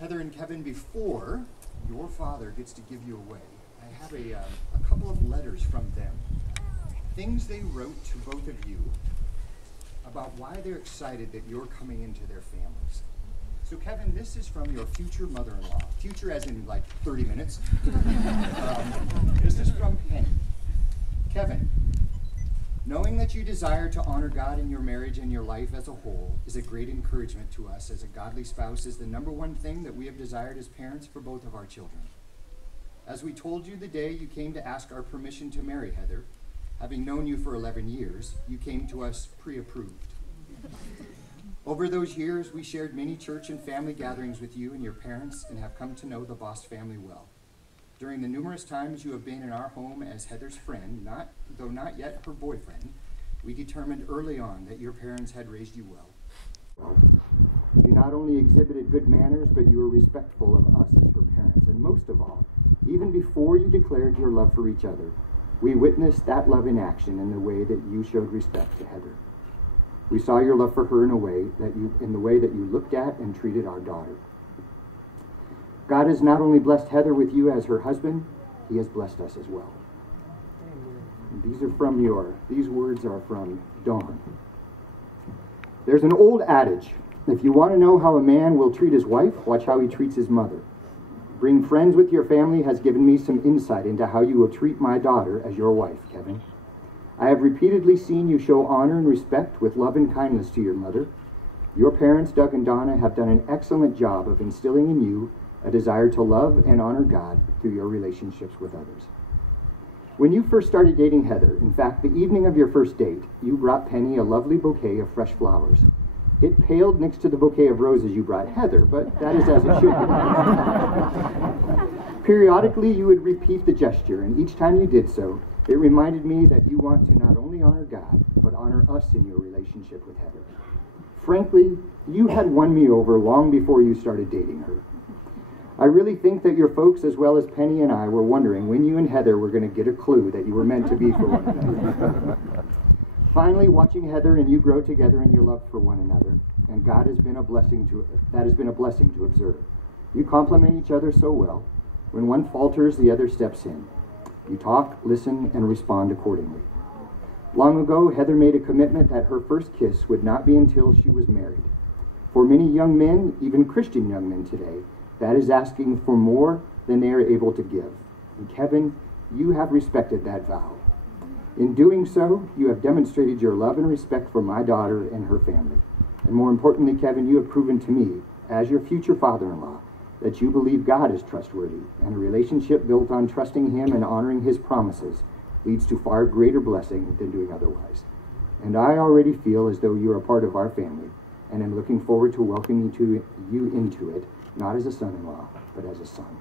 Heather and Kevin, before your father gets to give you away, I have a couple of letters from them. Things they wrote to both of you about why they're excited that you're coming into their families. So Kevin, this is from your future mother-in-law. Future as in like 30 minutes. This is from Penny. Kevin, knowing that you desire to honor God in your marriage and your life as a whole is a great encouragement to us as a godly spouse is the number one thing that we have desired as parents for both of our children. As we told you the day you came to ask our permission to marry Heather, having known you for 11 years, you came to us pre-approved. Over those years, we shared many church and family gatherings with you and your parents and have come to know the Voss family well. During the numerous times you have been in our home as Heather's friend, though not yet her boyfriend, we determined early on that your parents had raised you well. You not only exhibited good manners, but you were respectful of us as her parents. And most of all, even before you declared your love for each other, we witnessed that love in action in the way that you showed respect to Heather. We saw your love for her in the way that you looked at and treated our daughter. God has not only blessed Heather with you as her husband, he has blessed us as well. And these words are from Dawn. There's an old adage, if you want to know how a man will treat his wife, watch how he treats his mother. Being friends with your family has given me some insight into how you will treat my daughter as your wife, Kevin. I have repeatedly seen you show honor and respect with love and kindness to your mother. Your parents, Doug and Donna, have done an excellent job of instilling in you a desire to love and honor God through your relationships with others. When you first started dating Heather, in fact, the evening of your first date, you brought Penny a lovely bouquet of fresh flowers. It paled next to the bouquet of roses you brought Heather, but that is as it should be. Periodically, you would repeat the gesture, and each time you did so, it reminded me that you want to not only honor God, but honor us in your relationship with Heather. Frankly, you had won me over long before you started dating her. I really think that your folks, as well as Penny and I, were wondering when you and Heather were going to get a clue that you were meant to be for one another. Finally, watching Heather and you grow together in your love for one another, and God has been a blessing to observe. You complement each other so well. When one falters, the other steps in. You talk, listen, and respond accordingly. Long ago, Heather made a commitment that her first kiss would not be until she was married. For many young men, even Christian young men today, that is asking for more than they are able to give. And Kevin, you have respected that vow. In doing so, you have demonstrated your love and respect for my daughter and her family. And more importantly, Kevin, you have proven to me, as your future father-in-law, that you believe God is trustworthy, and a relationship built on trusting him and honoring his promises leads to far greater blessing than doing otherwise. And I already feel as though you are a part of our family, and am looking forward to welcoming you into it, not as a son-in-law, but as a son.